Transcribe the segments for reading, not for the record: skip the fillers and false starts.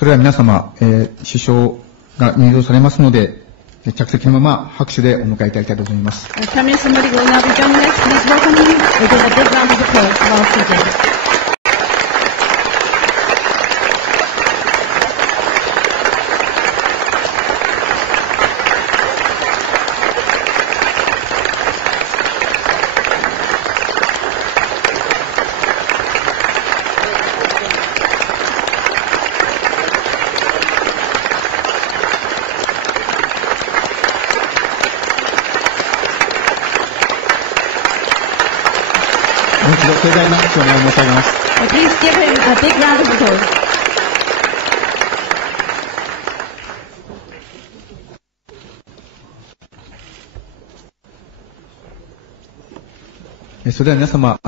それでは皆様、首相が入場されますので、着席のまま拍手でお迎えいただきたいと思います。Prime Minister Modi will now be joining us. Please welcome him with a big round of applause while seated. もう一度盛大な拍手を申し上げます。Please give him a big round of applause. それでは皆様、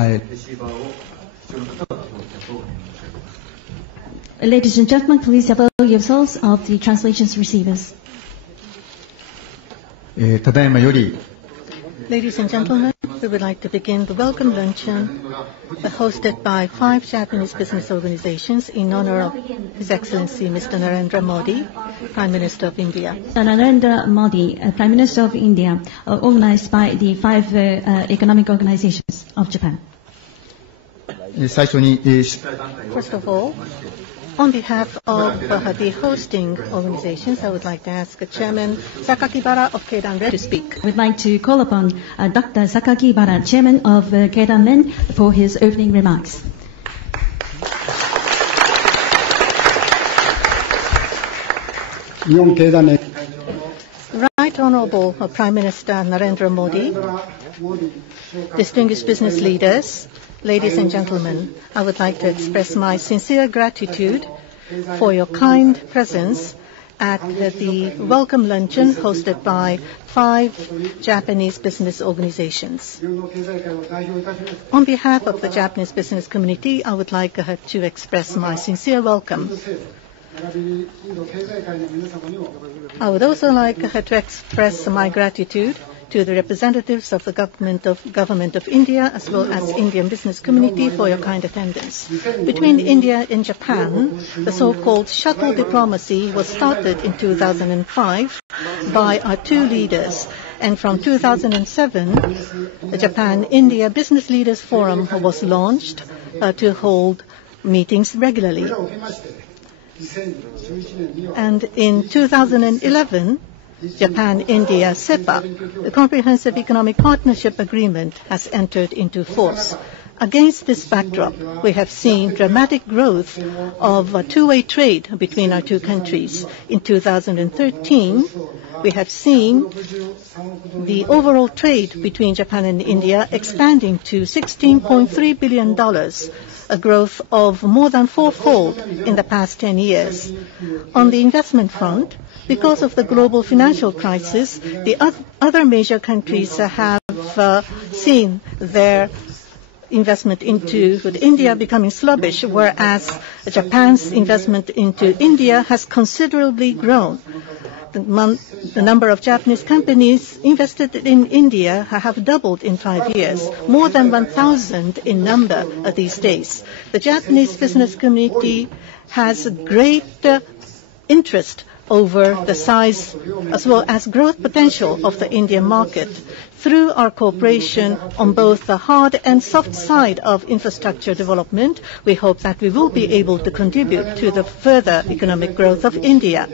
Ladies and gentlemen, please avail yourselves of the translations receivers. ただいまより Ladies and gentlemen, we would like to begin the welcome luncheon hosted by 5 Japanese business organizations in honor of His Excellency Mr. Narendra Modi, Prime Minister of India. Narendra Modi, Prime Minister of India, organized by the 5 economic organizations of Japan. 最初に、First of all, on behalf of the hosting organizations, I would like to ask Chairman Sakakibara of Keidan Ren to speak. We'd like to call upon Dr. Sakakibara, Chairman of Keidan Ren, for his opening remarks. Right Honorable Prime Minister Narendra Modi, distinguished business leaders, ladies and gentlemen, I would like to express my sincere gratitude for your kind presence at the welcome luncheon hosted by 5 Japanese business organizations. On behalf of the Japanese business community, I would like to express my sincere welcome. I would also like to express my gratitude to the representatives of the government of India as well as Indian business community for your kind attendance. Between India and Japan, the so-called shuttle diplomacy was started in 2005 by our 2 leaders. And from 2007, the Japan-India Business Leaders Forum was launched to hold meetings regularly. And in 2011, Japan-India CEPA, the Comprehensive Economic Partnership Agreement, has entered into force. Against this backdrop, we have seen dramatic growth of two-way trade between our 2 countries. In 2013, we have seen the overall trade between Japan and India expanding to $16.3 billion, a growth of more than 4-fold in the past 10 years. On the investment front, because of the global financial crisis, the other major countries have seen their investment into India becoming sluggish, whereas Japan's investment into India has considerably grown. The number of Japanese companies invested in India have doubled in 5 years, more than 1,000 in number these days. The Japanese business community has great interest over the size as well as growth potential of the Indian market. Through our cooperation on both the hard and soft side of infrastructure development, we hope that we will be able to contribute to the further economic growth of India.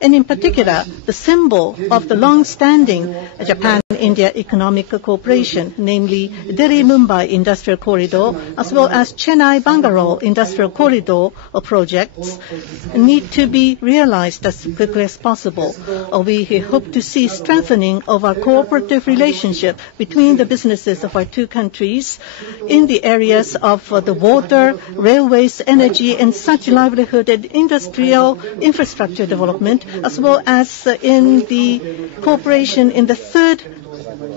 And in particular, the symbol of the long-standing Japan-India economic cooperation, namely Delhi-Mumbai Industrial Corridor, as well as Chennai-Bangalore Industrial Corridor projects, need to be realized as quickly as possible. We hope to see strengthening of our cooperative relationship between the businesses of our 2 countries in the areas of the water, railways, energy, and such livelihood and industrial infrastructure development, as well as in the cooperation in the 3rd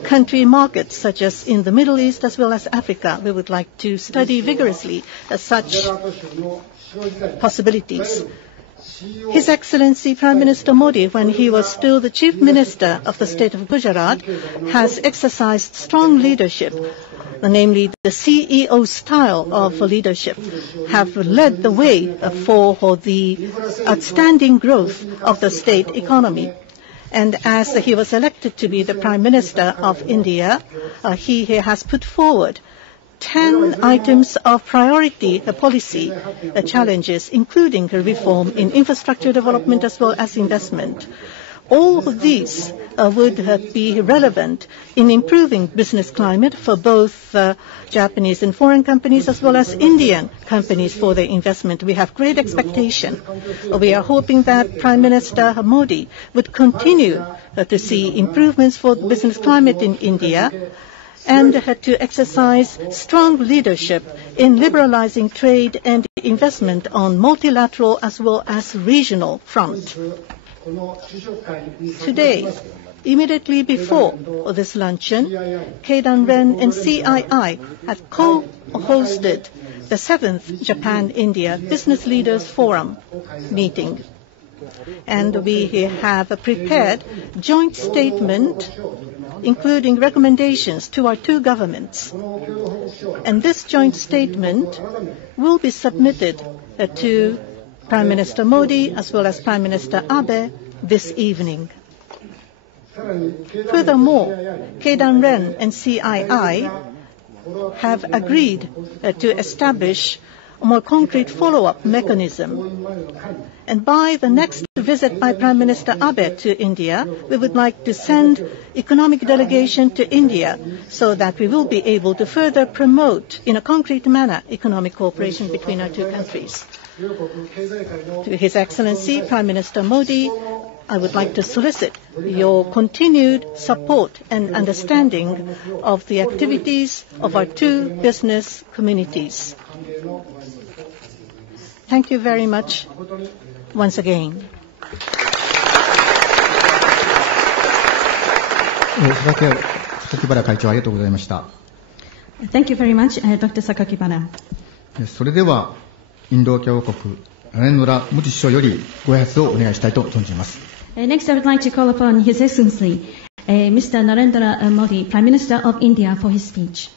country markets, such as in the Middle East as well as Africa. We would like to study vigorously such possibilities. His Excellency Prime Minister Modi, when he was still the Chief Minister of the state of Gujarat, has exercised strong leadership, namely the CEO style of leadership, have led the way for the outstanding growth of the state economy. And as he was elected to be the Prime Minister of India, he has put forward 10 items of priority policy challenges, including reform in infrastructure development as well as investment. All of these would be relevant in improving business climate for both Japanese and foreign companies as well as Indian companies for their investment. We have great expectation. We are hoping that Prime Minister Modi would continue to see improvements for the business climate in India and to exercise strong leadership in liberalizing trade and investment on multilateral as well as regional front. Today, immediately before this luncheon, Keidan Ren and CII have co-hosted the 7th Japan-India Business Leaders Forum meeting. And we have prepared joint statement including recommendations to our two governments. And this joint statement will be submitted to Prime Minister Modi as well as Prime Minister Abe this evening. Furthermore, Keidan Ren and CII have agreed to establish a more concrete follow-up mechanism. And by the next visit by Prime Minister Abe to India, we would like to send economic delegation to India so that we will be able to further promote in a concrete manner economic cooperation between our two countries. To His Excellency Prime Minister Modi, I would like to solicit your continued support and understanding of the activities of our two business communities. Thank you very much once again. Sakakibara 会長ありがとうございました。 Thank you very much, Dr. Sakakibara. それではインド共和国ナレンドラ・モディ首相よりご挨拶をお願いしたいと存じます。 Next, I would like to call upon His Excellency, Mr. Narendra Modi, Prime Minister of India, for his speech.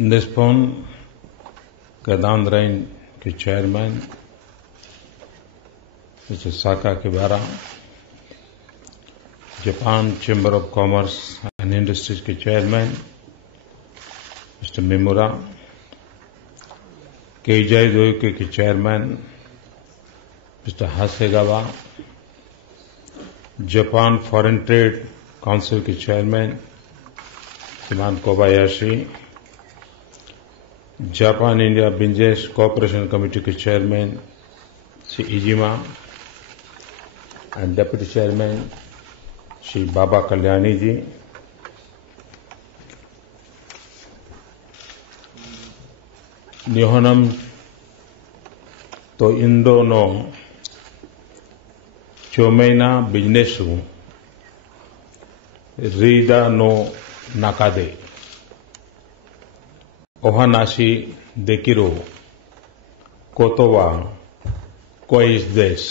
Nippon Keidanren के chairman Mister Sakakibara, Japan Chamber of Commerce and Industries के chairman Mister Mimura, Keizai Doyukai के chairman Mister Hasegawa, Japan Foreign Trade Council के chairman श्रीमान Kobayashi, Japan India Business Cooperation Committee के chairman Shri Iijima and deputy chairman Shri Baba Kalyani ji, निहोनम तो इंडो नो चोमेना बिजनेसु रीदा नो नाकादे ओहानाशी देकिरो कोतोवा कोइस देश।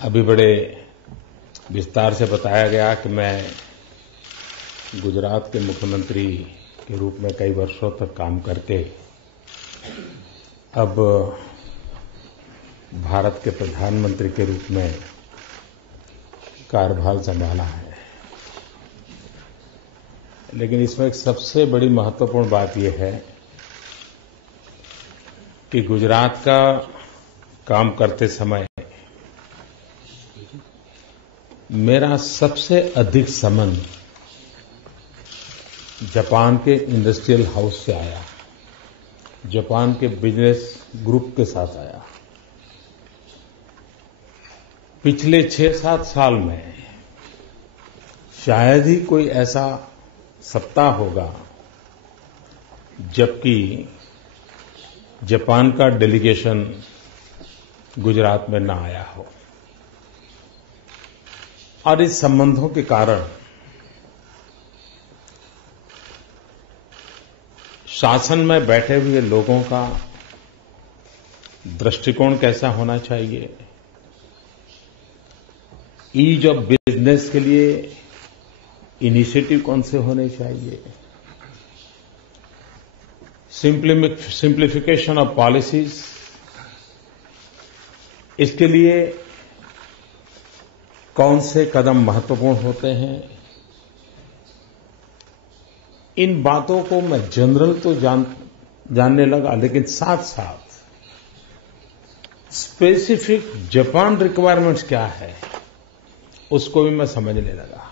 अभी बड़े विस्तार से बताया गया कि मैं गुजरात के मुख्यमंत्री के रूप में कई वर्षों तक काम करके अब भारत के प्रधानमंत्री के रूप में कार्यभार संभाला है। लेकिन इसमें एक सबसे बड़ी महत्वपूर्ण बात यह है कि गुजरात का काम करते समय मेरा सबसे अधिक संबंध जापान के इंडस्ट्रियल हाउस से आया, जापान के बिजनेस ग्रुप के साथ आया। पिछले 6-7 साल में शायद ही कोई ऐसा सप्ताह होगा जबकि जापान का डेलीगेशन गुजरात में न आया हो। और इस संबंधों के कारण शासन में बैठे हुए लोगों का दृष्टिकोण कैसा होना चाहिए, ईज ऑफ बिजनेस के लिए इनिशिएटिव कौन से होने चाहिए, सिंप्लीफिकेशन ऑफ पॉलिसीज, इसके लिए कौन से कदम महत्वपूर्ण होते हैं, इन बातों को मैं जनरल तो जानने लगा, लेकिन साथ साथ स्पेसिफिक जापान रिक्वायरमेंट्स क्या है उसको भी मैं समझने लगा।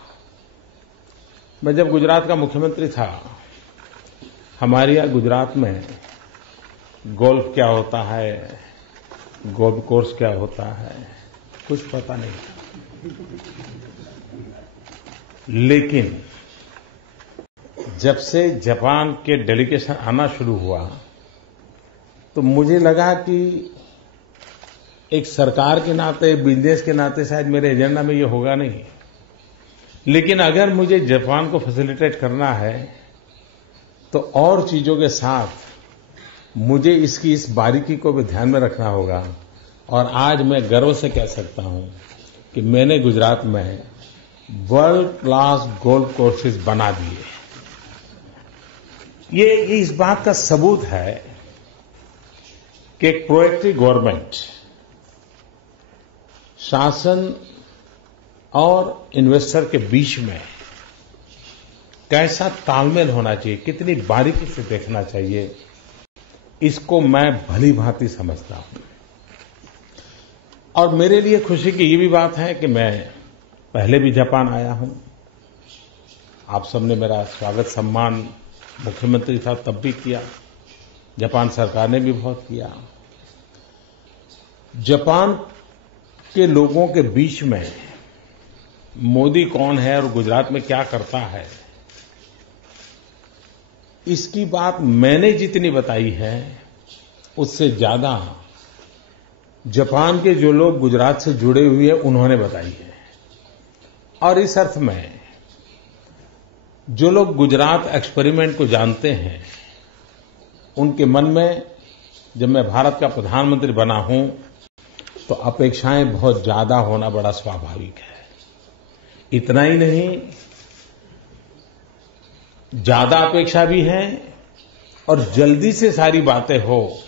मैं जब गुजरात का मुख्यमंत्री था, हमारे यहाँ गुजरात में गोल्फ क्या होता है, गोल्फ कोर्स क्या होता है, कुछ पता नहीं था। लेकिन जब से जापान के डेलीगेशन आना शुरू हुआ तो मुझे लगा कि एक सरकार के नाते, बिजनेस के नाते शायद मेरे एजेंडा में ये होगा नहीं, लेकिन अगर मुझे जापान को फैसिलिटेट करना है तो और चीजों के साथ मुझे इसकी इस बारीकी को भी ध्यान में रखना होगा। और आज मैं गर्व से कह सकता हूं कि मैंने गुजरात में वर्ल्ड क्लास गोल्फ कोर्सेज बना दिए। ये इस बात का सबूत है कि एक प्रोएक्टिव गवर्नमेंट, शासन और इन्वेस्टर के बीच में कैसा तालमेल होना चाहिए, कितनी बारीकी से देखना चाहिए, इसको मैं भली भांति समझता हूं। और मेरे लिए खुशी की ये भी बात है कि मैं पहले भी जापान आया हूं। आप सबने मेरा स्वागत सम्मान, मुख्यमंत्री था तब भी किया, जापान सरकार ने भी बहुत किया। जापान के लोगों के बीच में मोदी कौन है और गुजरात में क्या करता है, इसकी बात मैंने जितनी बताई है उससे ज्यादा जापान के जो लोग गुजरात से जुड़े हुए हैं उन्होंने बताई है। और इस अर्थ में जो लोग गुजरात एक्सपेरिमेंट को जानते हैं, उनके मन में जब मैं भारत का प्रधानमंत्री बना हूं तो अपेक्षाएं बहुत ज्यादा होना बड़ा स्वाभाविक है। इतना ही नहीं, ज्यादा अपेक्षा भी है और जल्दी से सारी बातें हो,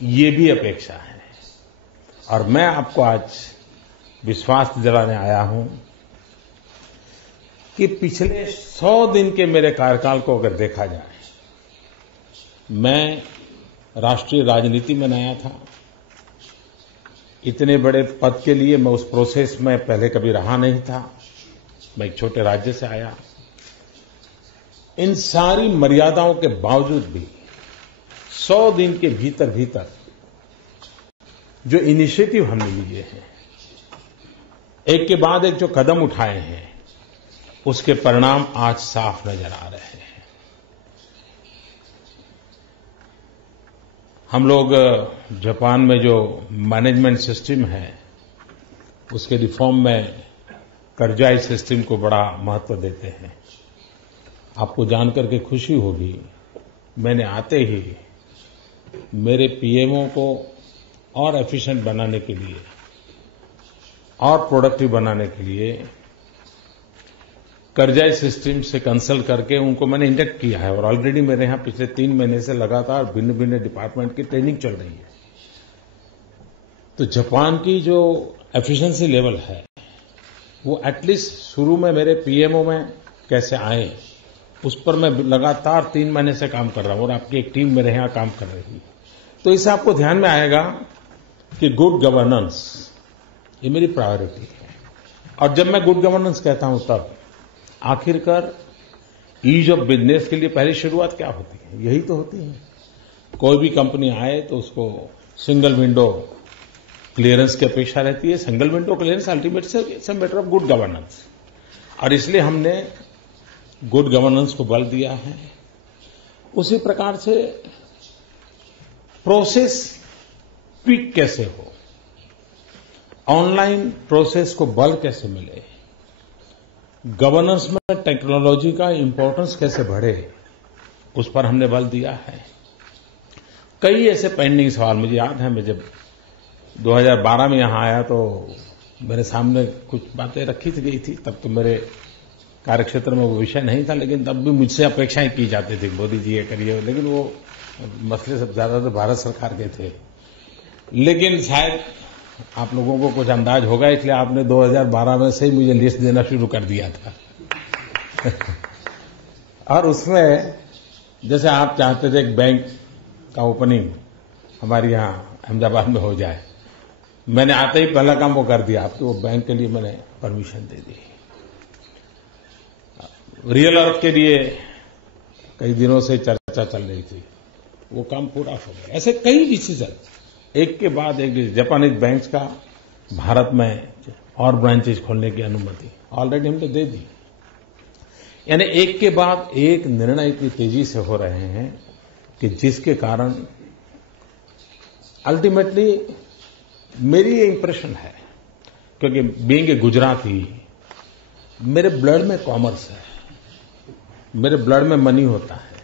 ये भी अपेक्षा है। और मैं आपको आज विश्वास दिलाने आया हूं कि पिछले 100 दिन के मेरे कार्यकाल को अगर देखा जाए, मैं राष्ट्रीय राजनीति में नया था। इतने बड़े पद के लिए मैं उस प्रोसेस में पहले कभी रहा नहीं था। मैं एक छोटे राज्य से आया। इन सारी मर्यादाओं के बावजूद भी 100 दिन के भीतर भीतर जो इनिशिएटिव हमने लिए हैं, एक के बाद एक जो कदम उठाए हैं, उसके परिणाम आज साफ नजर आ रहे हैं। हम लोग जापान में जो मैनेजमेंट सिस्टम है, उसके रिफॉर्म में कर्जाई सिस्टम को बड़ा महत्व देते हैं। आपको जानकर के खुशी होगी, मैंने आते ही मेरे पीएमओ को और एफिशिएंट बनाने के लिए और प्रोडक्टिव बनाने के लिए कर्जाई सिस्टम से कंसल्ट करके उनको मैंने इंजेक्ट किया है। और ऑलरेडी मेरे यहां पिछले 3 महीने से लगातार भिन्न भिन्न डिपार्टमेंट की ट्रेनिंग चल रही है। तो जापान की जो एफिशिएंसी लेवल है, वो एटलीस्ट शुरू में मेरे पीएमओ में कैसे आए, उस पर मैं लगातार 3 महीने से काम कर रहा हूं और आपकी एक टीम मेरे यहां काम कर रही है। तो इससे आपको ध्यान में आएगा कि गुड गवर्नेंस ये मेरी प्रायोरिटी है। और जब मैं गुड गवर्नेंस कहता हूं तब आखिरकार ईज ऑफ बिजनेस के लिए पहली शुरुआत क्या होती है? यही तो होती है। कोई भी कंपनी आए तो उसको सिंगल विंडो क्लियरेंस की अपेक्षा रहती है। सिंगल विंडो क्लियरेंस अल्टीमेट से it's a matter of good governance, और इसलिए हमने गुड गवर्नेंस को बल दिया है। उसी प्रकार से प्रोसेस क्विक कैसे हो, ऑनलाइन प्रोसेस को बल कैसे मिले, गवर्नेंस में टेक्नोलॉजी का इंपॉर्टेंस कैसे बढ़े, उस पर हमने बल दिया है। कई ऐसे पेंडिंग सवाल, मुझे याद है मैं जब 2012 में यहां आया तो मेरे सामने कुछ बातें रखी गई थी। तब तो मेरे कार्यक्षेत्र में वो विषय नहीं था, लेकिन तब भी मुझसे अपेक्षाएं की जाती थी, मोदी जी ये करिए, लेकिन वो मसले सब ज्यादातर भारत सरकार के थे। लेकिन शायद आप लोगों को कुछ अंदाज होगा, इसलिए आपने 2012 में से ही मुझे लिस्ट देना शुरू कर दिया था। और उसमें जैसे आप चाहते थे एक बैंक का ओपनिंग हमारे यहां अहमदाबाद में हो जाए, मैंने आते ही पहला काम वो कर दिया, आपको वो बैंक के लिए मैंने परमिशन दे दी। रियल अर्थ के लिए कई दिनों से चर्चा चल रही थी, वो काम पूरा हो गया। ऐसे कई डिसीजन एक के बाद एक, जापानीज बैंक्स का भारत में और ब्रांचेज खोलने की अनुमति ऑलरेडी हमने दे दी। यानी एक के बाद एक निर्णय इतनी तेजी से हो रहे हैं कि जिसके कारण अल्टीमेटली मेरी ये इंप्रेशन है, क्योंकि बीइंग ए गुजराती मेरे ब्लड में कॉमर्स है, मेरे ब्लड में मनी होता है,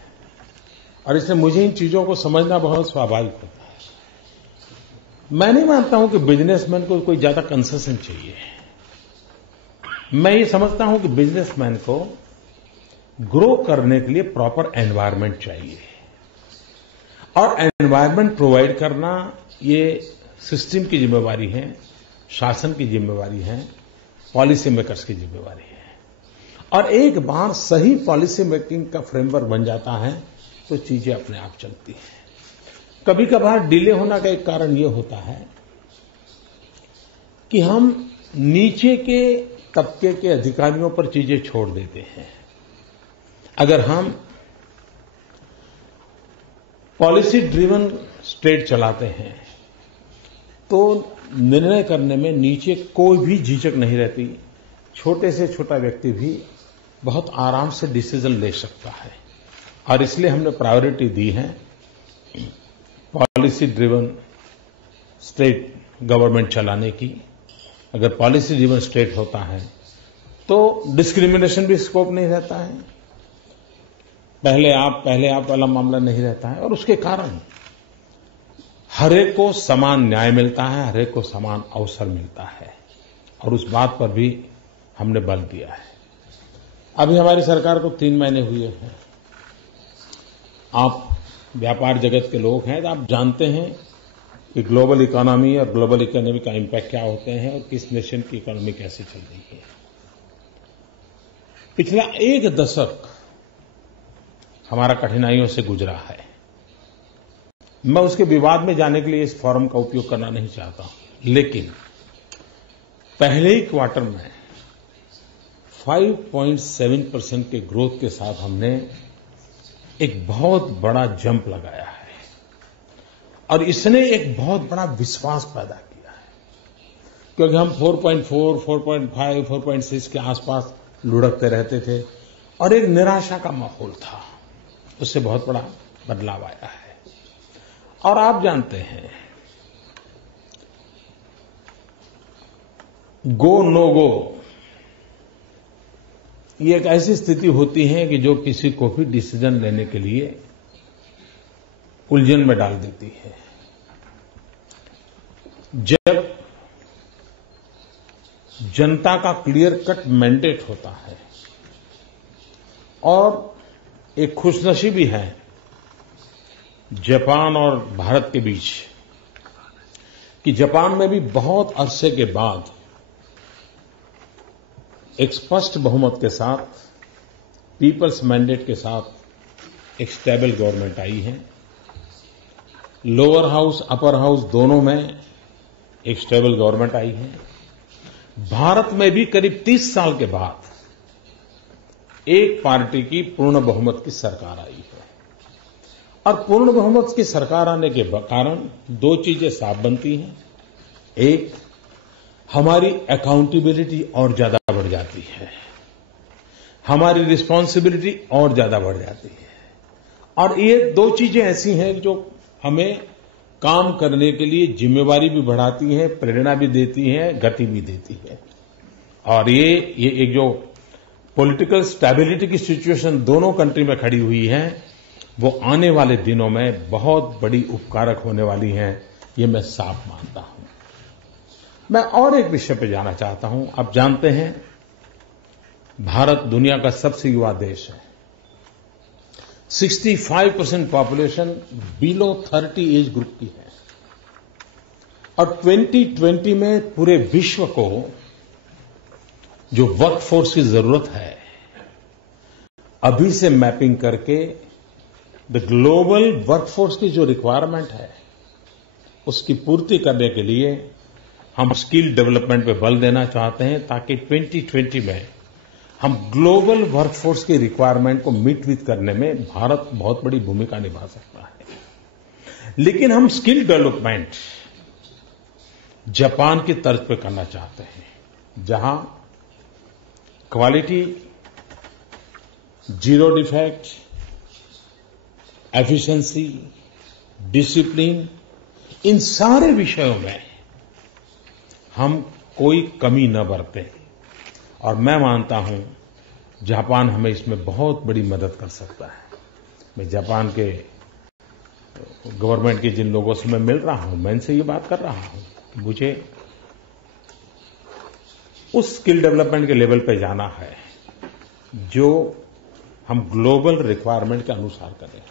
और इसलिए मुझे इन चीजों को समझना बहुत स्वाभाविक होता है। मैं नहीं मानता हूं कि बिजनेसमैन को कोई ज्यादा कंसेशन चाहिए। मैं ये समझता हूं कि बिजनेसमैन को ग्रो करने के लिए प्रॉपर एनवायरनमेंट चाहिए, और एनवायरनमेंट प्रोवाइड करना ये सिस्टम की जिम्मेवारी है, शासन की जिम्मेवारी है, पॉलिसी मेकर्स की जिम्मेवारी है। और एक बार सही पॉलिसी मेकिंग का फ्रेमवर्क बन जाता है तो चीजें अपने आप चलती हैं। कभी कभार डिले होने का एक कारण ये होता है कि हम नीचे के तबके के अधिकारियों पर चीजें छोड़ देते हैं। अगर हम पॉलिसी ड्रिवन स्टेट चलाते हैं तो निर्णय करने में नीचे कोई भी झिझक नहीं रहती, छोटे से छोटा व्यक्ति भी बहुत आराम से डिसीजन ले सकता है। और इसलिए हमने प्रायोरिटी दी है पॉलिसी ड्रिवन स्टेट गवर्नमेंट चलाने की। अगर पॉलिसी ड्रिवन स्टेट होता है तो डिस्क्रिमिनेशन भी स्कोप नहीं रहता है, पहले आप वाला मामला नहीं रहता है, और उसके कारण हरेक को समान न्याय मिलता है, हरेक को समान अवसर मिलता है, और उस बात पर भी हमने बल दिया है। अभी हमारी सरकार को 3 महीने हुए हैं। आप व्यापार जगत के लोग हैं तो आप जानते हैं कि ग्लोबल इकोनॉमी और ग्लोबल इकोनॉमी का इम्पैक्ट क्या होते हैं और किस नेशन की इकोनॉमी कैसे चल रही है। पिछला 1 दशक हमारा कठिनाइयों से गुजरा है। मैं उसके विवाद में जाने के लिए इस फोरम का उपयोग करना नहीं चाहता, लेकिन पहले ही क्वार्टर में 5.7% के ग्रोथ के साथ हमने एक बहुत बड़ा जंप लगाया है, और इसने एक बहुत बड़ा विश्वास पैदा किया है, क्योंकि हम 4.4, 4.5, 4.6 के आसपास लुढ़कते रहते थे और एक निराशा का माहौल था। उससे बहुत बड़ा बदलाव आया है। और आप जानते हैं, गो नो गो ये एक ऐसी स्थिति होती है कि जो किसी को भी डिसीजन लेने के लिए उलझन में डाल देती है। जब जनता का क्लियर कट मैंडेट होता है, और एक खुशनसीबी है जापान और भारत के बीच कि जापान में भी बहुत अरसे के बाद एक स्पष्ट बहुमत के साथ, पीपल्स मैंडेट के साथ एक स्टेबल गवर्नमेंट आई है। लोअर हाउस, अपर हाउस दोनों में एक स्टेबल गवर्नमेंट आई है। भारत में भी करीब 30 साल के बाद एक पार्टी की पूर्ण बहुमत की सरकार आई है। और पूर्ण बहुमत की सरकार आने के कारण दो चीजें साफ बनती हैं। एक, हमारी अकाउंटेबिलिटी और ज्यादा बढ़ जाती है, हमारी रिस्पांसिबिलिटी और ज्यादा बढ़ जाती है। और ये दो चीजें ऐसी हैं जो हमें काम करने के लिए जिम्मेवारी भी बढ़ाती हैं, प्रेरणा भी देती हैं, गति भी देती है। और ये एक जो पॉलिटिकल स्टेबिलिटी की सिचुएशन दोनों कंट्री में खड़ी हुई है, वो आने वाले दिनों में बहुत बड़ी उपकारक होने वाली हैं, ये मैं साफ मानता हूं। मैं और एक विषय पे जाना चाहता हूं। आप जानते हैं, भारत दुनिया का सबसे युवा देश है। 65% पॉपुलेशन बिलो 30 एज ग्रुप की है। और 2020 में पूरे विश्व को जो वर्क फोर्स की जरूरत है, अभी से मैपिंग करके द ग्लोबल वर्कफोर्स की जो रिक्वायरमेंट है, उसकी पूर्ति करने के लिए हम स्किल डेवलपमेंट पे बल देना चाहते हैं, ताकि 2020 में हम ग्लोबल वर्कफोर्स की रिक्वायरमेंट को मीट विथ करने में भारत बहुत बड़ी भूमिका निभा सकता है। लेकिन हम स्किल डेवलपमेंट जापान की तर्ज पे करना चाहते हैं, जहां quality, zero defect, efficiency, discipline, इन सारे विषयों में हम कोई कमी न बरतें। और मैं मानता हूं जापान हमें इसमें बहुत बड़ी मदद कर सकता है। मैं जापान के गवर्नमेंट के जिन लोगों से मैं मिल रहा हूं, मैं इनसे ये बात कर रहा हूं कि मुझे उस स्किल डेवलपमेंट के लेवल पे जाना है जो हम ग्लोबल रिक्वायरमेंट के अनुसार करें।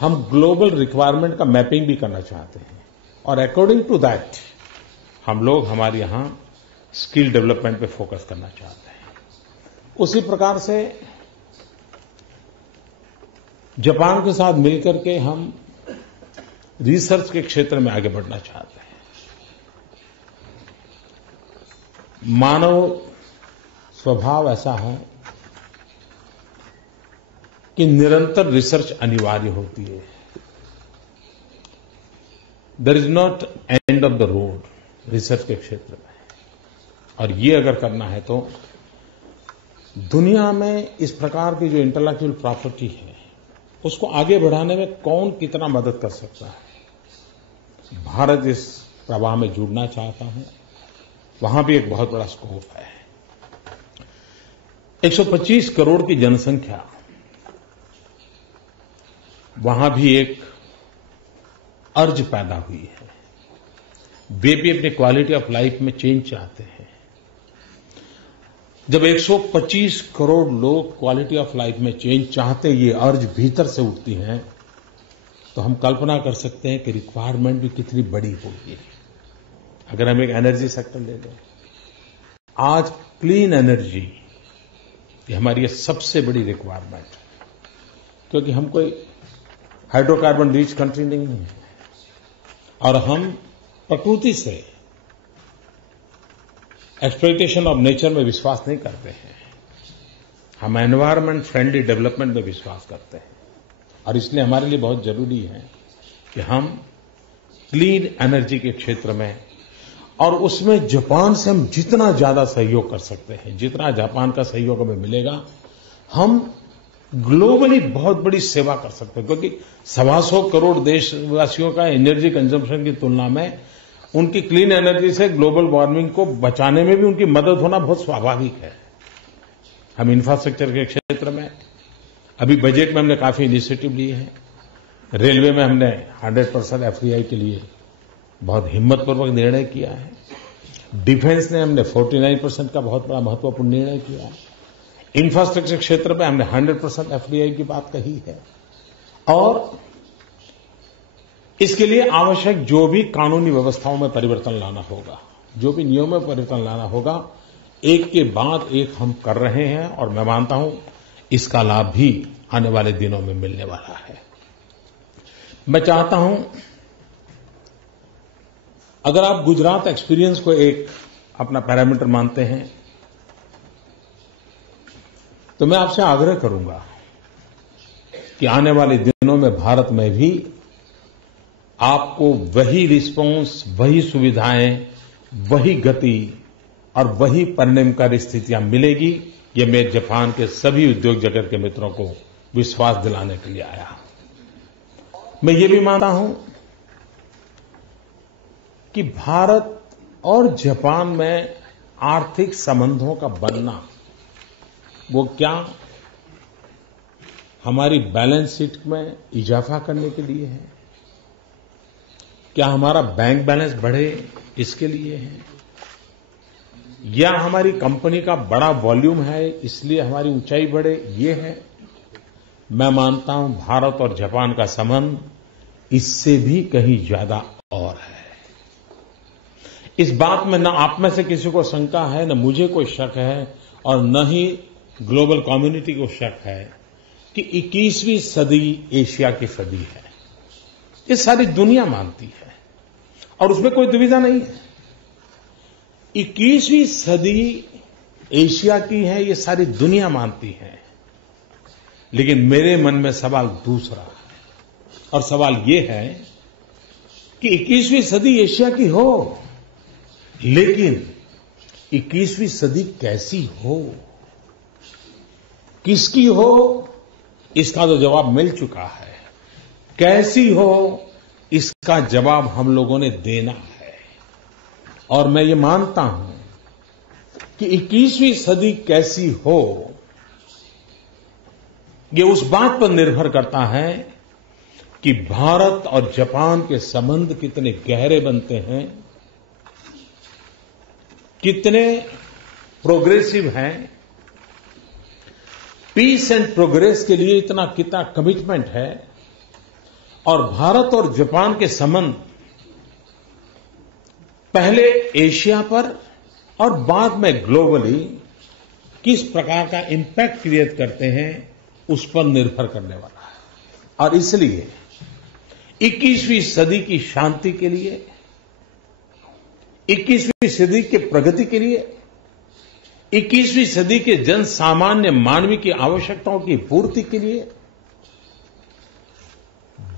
हम ग्लोबल रिक्वायरमेंट का मैपिंग भी करना चाहते हैं, और अकॉर्डिंग टू दैट हम लोग हमारे यहां स्किल डेवलपमेंट पे फोकस करना चाहते हैं। उसी प्रकार से जापान के साथ मिलकर के हम रिसर्च के क्षेत्र में आगे बढ़ना चाहते हैं। मानव स्वभाव ऐसा है कि निरंतर रिसर्च अनिवार्य होती है। There is not end of the road research के क्षेत्र में। और ये अगर करना है तो दुनिया में इस प्रकार की जो इंटेलेक्चुअल प्रॉपर्टी है, उसको आगे बढ़ाने में कौन कितना मदद कर सकता है। भारत इस प्रवाह में जुड़ना चाहता है। वहां भी एक बहुत बड़ा स्कोप है। 125 करोड़ की जनसंख्या, वहां भी एक अर्ज पैदा हुई है। वे भी अपनी क्वालिटी ऑफ लाइफ में चेंज चाहते हैं। जब 125 करोड़ लोग क्वालिटी ऑफ लाइफ में चेंज चाहते, ये अर्ज भीतर से उठती हैं, तो हम कल्पना कर सकते हैं कि रिक्वायरमेंट भी कितनी बड़ी होगी। अगर हम एक एनर्जी सेक्टर ले लें, आज क्लीन एनर्जी ये हमारी सबसे बड़ी रिक्वायरमेंट है, क्योंकि हम कोई हाइड्रोकार्बन रिच कंट्री नहीं है, और हम प्रकृति से एक्सप्लॉयटेशन ऑफ नेचर में विश्वास नहीं करते हैं। हम एनवायरमेंट फ्रेंडली डेवलपमेंट में विश्वास करते हैं। और इसलिए हमारे लिए बहुत जरूरी है कि हम क्लीन एनर्जी के क्षेत्र में, और उसमें जापान से हम जितना ज्यादा सहयोग कर सकते हैं, जितना जापान का सहयोग हमें मिलेगा, हम ग्लोबली बहुत बड़ी सेवा कर सकते हैं। क्योंकि 125 करोड़ देशवासियों का एनर्जी कंजम्पशन की तुलना में उनकी क्लीन एनर्जी से ग्लोबल वार्मिंग को बचाने में भी उनकी मदद होना बहुत स्वाभाविक है। हम इंफ्रास्ट्रक्चर के क्षेत्र में अभी बजट में हमने काफी इनिशिएटिव लिए हैं। रेलवे में हमने 100% एफडीआई के लिए बहुत हिम्मतपूर्वक निर्णय किया है। डिफेंस ने हमने 49% का बहुत बड़ा महत्वपूर्ण निर्णय किया है। इंफ्रास्ट्रक्चर क्षेत्र में हमने 100% एफडीआई की बात कही है। और इसके लिए आवश्यक जो भी कानूनी व्यवस्थाओं में परिवर्तन लाना होगा, जो भी नियमों में परिवर्तन लाना होगा, एक के बाद एक हम कर रहे हैं। और मैं मानता हूं इसका लाभ भी आने वाले दिनों में मिलने वाला है। मैं चाहता हूं, अगर आप गुजरात एक्सपीरियंस को एक अपना पैरामीटर मानते हैं, तो मैं आपसे आग्रह करूंगा कि आने वाले दिनों में भारत में भी आपको वही रिस्पांस, वही सुविधाएं, वही गति और वही परिणामकारी स्थितियां मिलेगी। ये मैं जापान के सभी उद्योग जगत के मित्रों को विश्वास दिलाने के लिए आया हूं। मैं ये भी मानता हूं कि भारत और जापान में आर्थिक संबंधों का बनना, वो क्या हमारी बैलेंस शीट में इजाफा करने के लिए है, क्या हमारा बैंक बैलेंस बढ़े इसके लिए है, या हमारी कंपनी का बड़ा वॉल्यूम है इसलिए हमारी ऊंचाई बढ़े, ये है। मैं मानता हूं भारत और जापान का संबंध इससे भी कहीं ज्यादा और है। इस बात में न आप में से किसी को शंका है, न मुझे कोई शक है, और न ही ग्लोबल कम्युनिटी को शक है कि 21वीं सदी एशिया की सदी है। ये सारी दुनिया मानती है और उसमें कोई दुविधा नहीं है। 21वीं सदी एशिया की है, ये सारी दुनिया मानती है। लेकिन मेरे मन में सवाल दूसरा है, और सवाल ये है कि 21वीं सदी एशिया की हो, लेकिन 21वीं सदी कैसी हो, किसकी हो, इसका तो जवाब मिल चुका है। कैसी हो, इसका जवाब हम लोगों ने देना है। और मैं ये मानता हूं कि 21वीं सदी कैसी हो, ये उस बात पर निर्भर करता है कि भारत और जापान के संबंध कितने गहरे बनते हैं, कितने प्रोग्रेसिव हैं, पीस एंड प्रोग्रेस के लिए कितना कमिटमेंट है, और भारत और जापान के संबंध पहले एशिया पर और बाद में ग्लोबली किस प्रकार का इंपैक्ट क्रिएट करते हैं, उस पर निर्भर करने वाला है। और इसलिए 21वीं सदी की शांति के लिए, 21वीं सदी के प्रगति के लिए, 21वीं सदी के जन सामान्य मानवीय की आवश्यकताओं की पूर्ति के लिए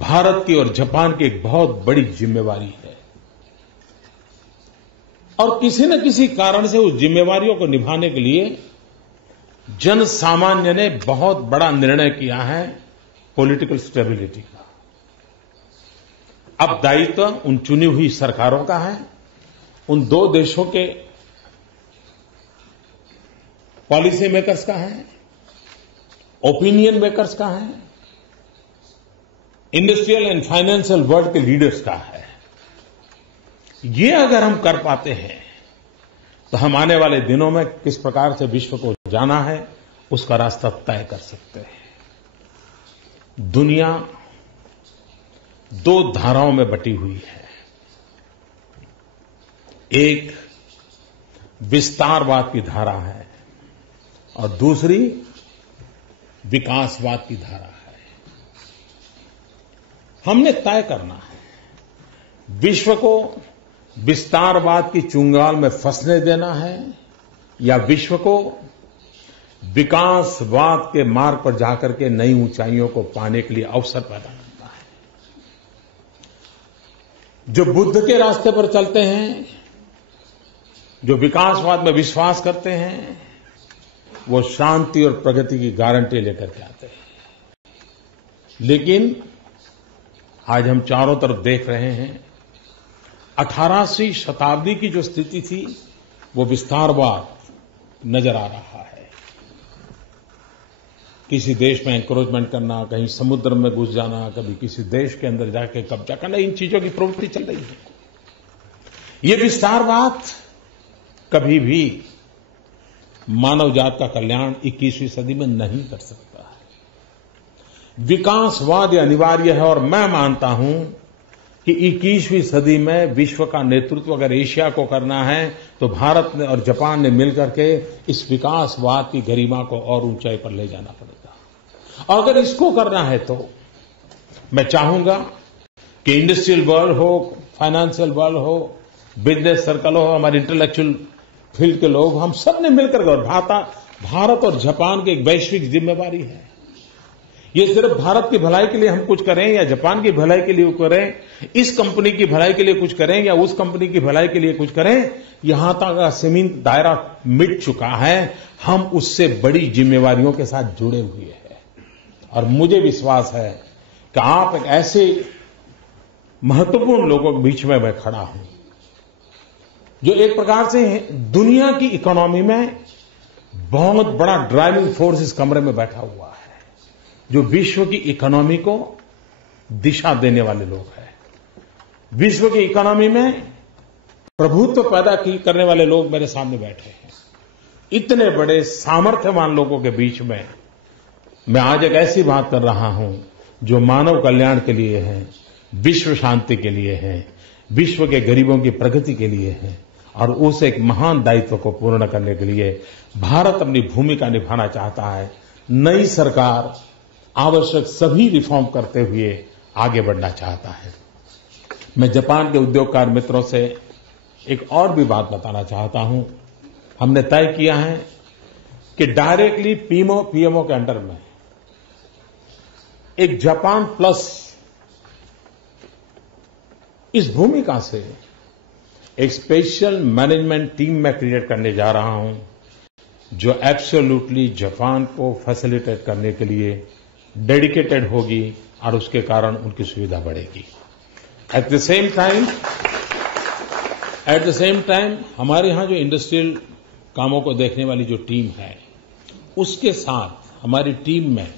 भारत की और जापान की एक बहुत बड़ी जिम्मेवारी है। और किसी न किसी कारण से उस जिम्मेवारियों को निभाने के लिए जन सामान्य ने बहुत बड़ा निर्णय किया है पॉलिटिकल स्टेबिलिटी का। अब दायित्व उन चुनी हुई सरकारों का है, उन दो देशों के पॉलिसी मेकर्स का है, ओपिनियन मेकर्स का है, इंडस्ट्रियल एंड फाइनेंशियल वर्ल्ड के लीडर्स का है। ये अगर हम कर पाते हैं तो हम आने वाले दिनों में किस प्रकार से विश्व को जाना है उसका रास्ता तय कर सकते हैं। दुनिया दो धाराओं में बटी हुई है, एक विस्तारवाद की धारा है और दूसरी विकासवाद की धारा है। हमने तय करना है, विश्व को विस्तारवाद की चुंगाल में फंसने देना है या विश्व को विकासवाद के मार्ग पर जाकर के नई ऊंचाइयों को पाने के लिए अवसर पैदा करना है। जो बुद्ध के रास्ते पर चलते हैं, जो विकासवाद में विश्वास करते हैं, वो शांति और प्रगति की गारंटी लेकर के आते हैं। लेकिन आज हम चारों तरफ देख रहे हैं, 18वीं शताब्दी की जो स्थिति थी वो विस्तारवाद नजर आ रहा है। किसी देश में एंक्रोचमेंट करना, कहीं समुद्र में घुस जाना, कभी किसी देश के अंदर जाके कब्जा करना, इन चीजों की प्रवृत्ति चल रही है। ये विस्तारवाद कभी भी मानव जात का कल्याण 21वीं सदी में नहीं कर सकता है। विकासवाद ये अनिवार्य है और मैं मानता हूं कि 21वीं सदी में विश्व का नेतृत्व अगर एशिया को करना है तो भारत ने और जापान ने मिलकर के इस विकासवाद की गरिमा को और ऊंचाई पर ले जाना पड़ेगा। और अगर इसको करना है तो मैं चाहूंगा कि इंडस्ट्रियल वर्ल्ड हो, फाइनेंशियल वर्ल्ड हो, बिजनेस सर्कल हो, हमारी इंटेलेक्चुअल फील्ड के लोग, हम सब ने मिलकर और भारत और जापान की एक वैश्विक जिम्मेवारी है। ये सिर्फ भारत की भलाई के लिए हम कुछ करें या जापान की भलाई के लिए करें, इस कंपनी की भलाई के लिए कुछ करें या उस कंपनी की भलाई के लिए कुछ करें, यहां तक का सीमित दायरा मिट चुका है। हम उससे बड़ी जिम्मेवारियों के साथ जुड़े हुए हैं और मुझे विश्वास है कि आप एक ऐसे महत्वपूर्ण लोगों के बीच में मैं खड़ा हूं जो एक प्रकार से दुनिया की इकोनॉमी में बहुत बड़ा ड्राइविंग फोर्स इस कमरे में बैठा हुआ है, जो विश्व की इकोनॉमी को दिशा देने वाले लोग हैं। विश्व की इकोनॉमी में प्रभुत्व पैदा करने वाले लोग मेरे सामने बैठे हैं। इतने बड़े सामर्थ्यवान लोगों के बीच में मैं आज एक ऐसी बात कर रहा हूं जो मानव कल्याण के लिए है, विश्व शांति के लिए है, विश्व के गरीबों की प्रगति के लिए है और उस एक महान दायित्व को पूर्ण करने के लिए भारत अपनी भूमिका निभाना चाहता है। नई सरकार आवश्यक सभी रिफॉर्म करते हुए आगे बढ़ना चाहता है। मैं जापान के उद्योगकार मित्रों से एक और भी बात बताना चाहता हूं। हमने तय किया है कि डायरेक्टली पीएमओ के अंडर में एक जापान प्लस इस भूमिका से एक स्पेशल मैनेजमेंट टीम मैं क्रिएट करने जा रहा हूं जो एब्सोल्युटली जापान को फैसिलिटेट करने के लिए डेडिकेटेड होगी और उसके कारण उनकी सुविधा बढ़ेगी। एट द सेम टाइम हमारे यहां जो इंडस्ट्रियल कामों को देखने वाली जो टीम है उसके साथ हमारी टीम में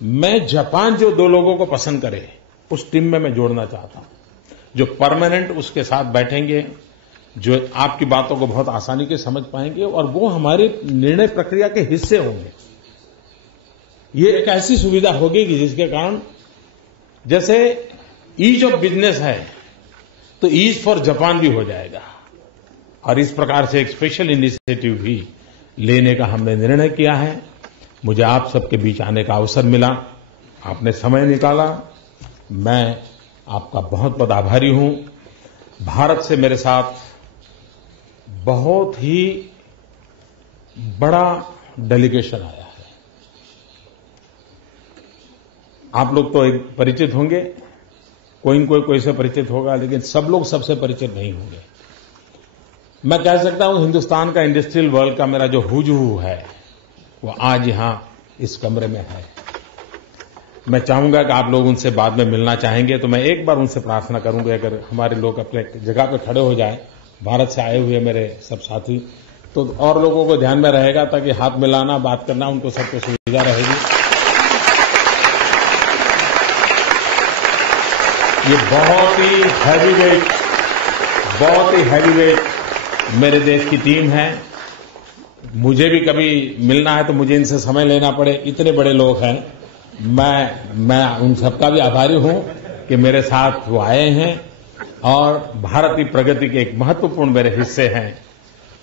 मैं जापान जो 2 लोगों को पसंद करे उस टीम में मैं जोड़ना चाहता हूं, जो परमानेंट उसके साथ बैठेंगे, जो आपकी बातों को बहुत आसानी से समझ पाएंगे और वो हमारे निर्णय प्रक्रिया के हिस्से होंगे। ये एक ऐसी सुविधा होगी कि जिसके कारण जैसे ईज ऑफ बिजनेस है तो ईज फॉर जापान भी हो जाएगा और इस प्रकार से एक स्पेशल इनिशिएटिव भी लेने का हमने निर्णय किया है। मुझे आप सबके बीच आने का अवसर मिला, आपने समय निकाला, मैं आपका बहुत बहुत आभारी हूं। भारत से मेरे साथ बहुत ही बड़ा डेलीगेशन आया है। आप लोग तो एक परिचित होंगे, कोई न कोई से परिचित होगा, लेकिन सब लोग सबसे परिचित नहीं होंगे। मैं कह सकता हूं हिंदुस्तान का इंडस्ट्रियल वर्ल्ड का मेरा जो हुजहू है वो आज यहां इस कमरे में है। मैं चाहूंगा कि आप लोग उनसे बाद में मिलना चाहेंगे तो मैं एक बार उनसे प्रार्थना करूंगा अगर हमारे लोग अपने जगह पे खड़े हो जाए, भारत से आए हुए मेरे सब साथी, तो और लोगों को ध्यान में रहेगा ताकि हाथ मिलाना, बात करना उनको सबको सुविधा रहेगी। ये बहुत ही हैवीवेट मेरे देश की टीम है। मुझे भी कभी मिलना है तो मुझे इनसे समय लेना पड़े, इतने बड़े लोग हैं। मैं उन सबका भी आभारी हूं कि मेरे साथ वो आए हैं और भारत की प्रगति के एक महत्वपूर्ण मेरे हिस्से हैं।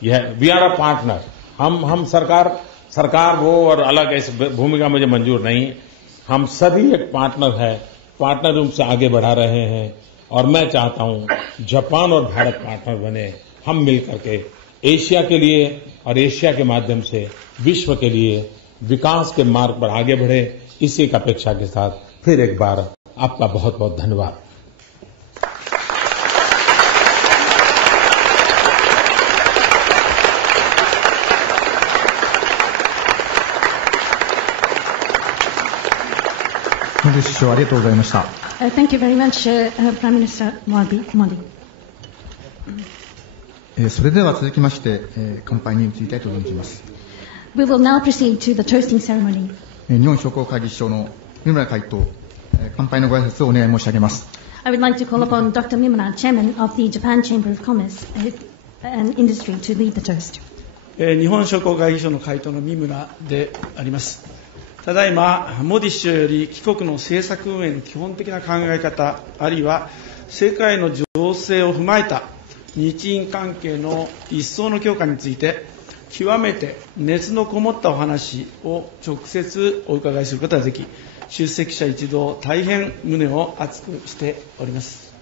यह वी आर अ पार्टनर। हम सरकार वो और अलग इस भूमिका मुझे मंजूर नहीं। हम सभी एक पार्टनर है, पार्टनर रूप से आगे बढ़ा रहे हैं और मैं चाहता हूं जापान और भारत पार्टनर बने। हम मिलकर के एशिया के लिए और एशिया के माध्यम से विश्व के लिए विकास के मार्ग पर आगे बढ़े। इसी की अपेक्षा के साथ फिर एक बार आपका बहुत बहुत धन्यवाद। Thank you very much, Prime Minister Modi. それでは続きまして、乾杯に移りたいと存じます。 We will now proceed to the toasting ceremony. 日本商工会議所の三村会頭、乾杯のご挨拶をお願い申し上げます。 I would like to call upon Dr. Mimura, Chairman of the Japan Chamber of Commerce and Industry, to lead the toast. 日本商工会議所の会頭の三村であります。ただいまモディ首相より帰国の政策運営の基本的な考え方、あるいは世界の情勢を踏まえた日印関係の一層の強化について極めて熱のこもったお話を直接お伺いすることができ、出席者一同大変胸を熱くしております。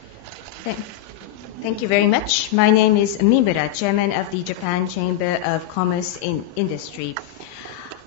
Thank you very much. My name is Mimura, Chairman of the Japan Chamber of Commerce and Industry.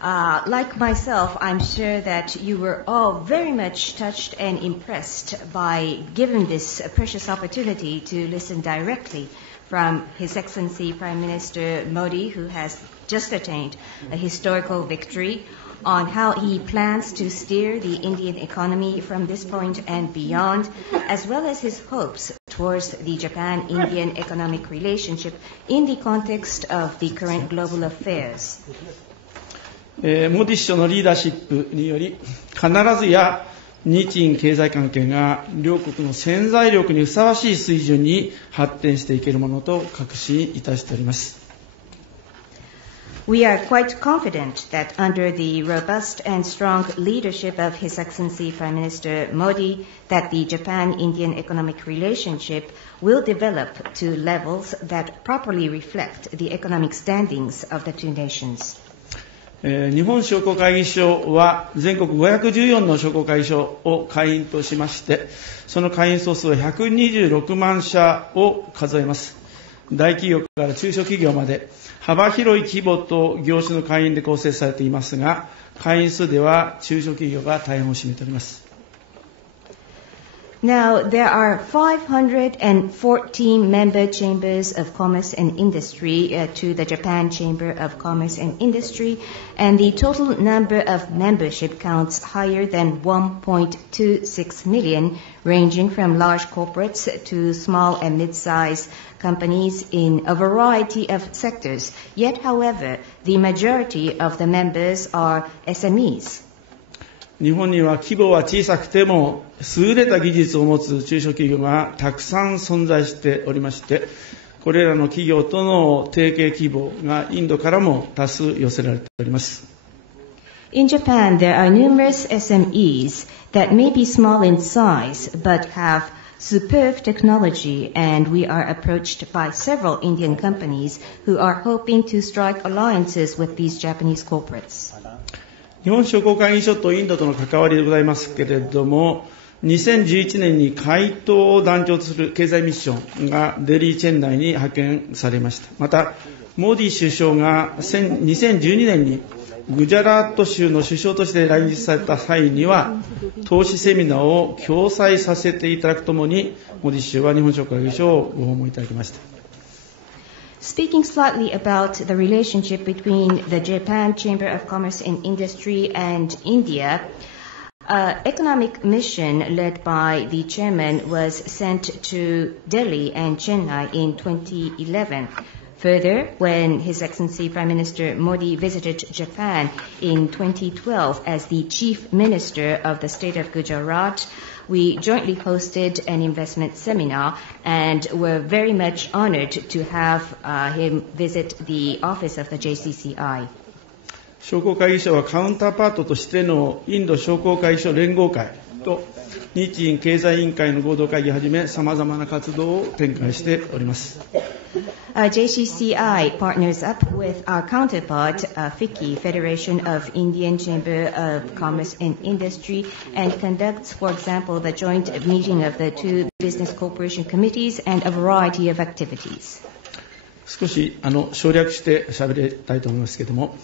Like myself, I'm sure that you were all very much touched and impressed by given this precious opportunity to listen directly from His Excellency Prime Minister Modi, who has just attained a historical victory, on how he plans to steer the Indian economy from this point and beyond, as well as his hopes towards the Japan-Indian economic relationship in the context of the current global affairs. モディ首相のリーダーシップにより、必ずや日印経済関係が両国の潜在力にふさわしい水準に発展していけるものと確信いたしております。We are quite confident that under the robust and strong leadership of His Excellency Prime Minister Modi, that the Japan-Indian economic relationship will develop to levels that properly reflect the economic standings of the two nations. 日本商工会議所は全国514の商工会議所を会員としまして、その会員総数は126万社を数えます。大企業から中小企業まで幅広い規模と業種の会員で構成されていますが、会員数では中小企業が大半を占めております。Now, there are 514 member chambers of commerce and industry to the Japan Chamber of Commerce and Industry, and the total number of membership counts higher than 1.26 million, ranging from large corporates to small and mid-sized companies in a variety of sectors. Yet, however, the majority of the members are SMEs. 日本には規模は小さくても優れた技術を持つ中小企業がたくさん存在しておりまして、これらの企業との提携希望がインドからも多数寄せられております。In Japan, there are numerous SMEs that may be small in size but have superb technology, and we are approached by several Indian companies who are hoping to strike alliances with these Japanese corporates. 日本商工会議所とインドとの関わりでございますけれども、2011年に海東を団長とする経済ミッションがデリーチェン内に派遣されました。また、モディ首相が2012年にグジャラート州の首相として来日された際には、投資セミナーを共催させていただくともに、モディ首相は日本商工会議所をご訪問いただきました。Speaking slightly about the relationship between the Japan Chamber of Commerce and Industry and India, economic mission led by the chairman was sent to Delhi and Chennai in 2011. Further, when His Excellency Prime Minister Modi visited Japan in 2012 as the Chief Minister of the state of Gujarat, we jointly hosted an investment seminar and were very much honored to have him visit the office of the JCCI. 商工会議所はカウンターパートとしてのインド商工会議所連合会と日印経済委員会の合同会議をはじめ様々な活動を展開しております。JCCI partners up with our counterpart, FICCI, Federation of Indian Chamber of Commerce and Industry, and conducts, for example, the joint meeting of the two business corporation committees and a variety of activities. 少し省略して喋りたいと思いますけれども、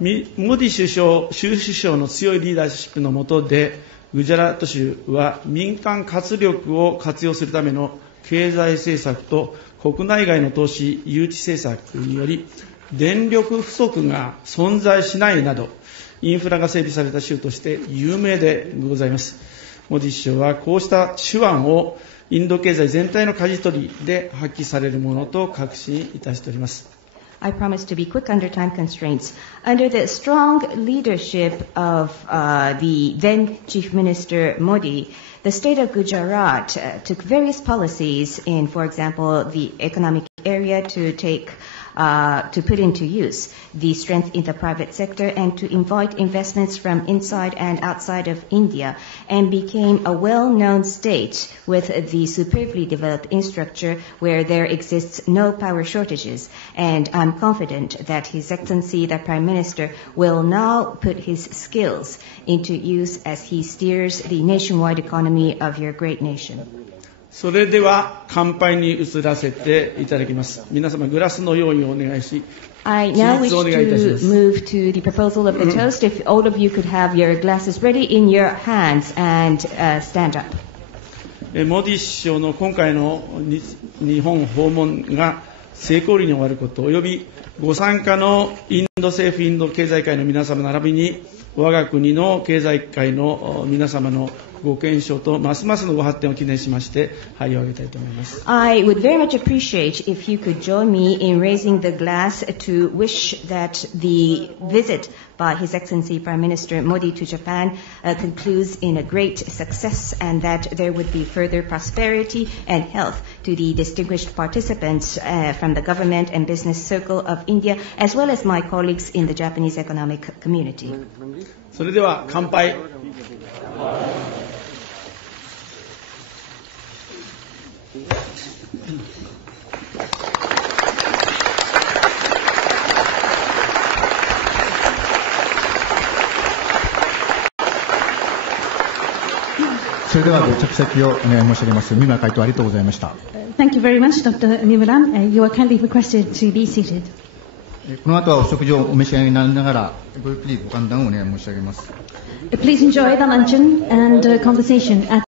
モディ首相の強いリーダーシップの下で、グジャラート州は民間活力を活用するための経済政策と国内外の投資誘致政策により電力不足が存在しないなどインフラが整備された州として有名でございます。モディ首相はこうした手腕をインド経済全体の舵取りで発揮されるものと確信いたしております。I promise to be quick under time constraints. Under the strong leadership of the then Chief Minister Modi, the state of Gujarat took various policies in, for example, the economic area to put into use the strength in the private sector and to invite investments from inside and outside of India, and became a well-known state with the superbly developed infrastructure where there exists no power shortages. And I'm confident that His Excellency the Prime Minister will now put his skills into use as he steers the nationwide economy of your great nation. それでは乾杯に移らせていただきます。皆様グラスの用意をお願いし、 I now wish 起立をお願いいたしま to す。 move to the proposal of the toast. If all of you could have your glasses ready in your hands and stand up. モディ首相の今回の日本訪問が成功裏に終わることおよびご参加のインド政府インド経済界の皆様並びに我が国の経済界の皆様のご健勝とますますのご発展を記念しまして杯をあげたいと思います。 I would very much appreciate if you could join me in raising the glass to wish that the visit by His Excellency Prime Minister Modi to Japan concludes in a great success and that there would be further prosperity and health to the distinguished participants from the government and business circle of India as well as my colleagues in the Japanese economic community. それでは乾杯。それではご着席をお願い申し上げます。三村会頭ありがとうございました。Thank you very much, Dr. Mimura. You are kindly requested to be seated. この後はお食事をお召し上がりになりながら、ごゆっくりご歓談をお願い申し上げます。Please enjoy the luncheon and conversation at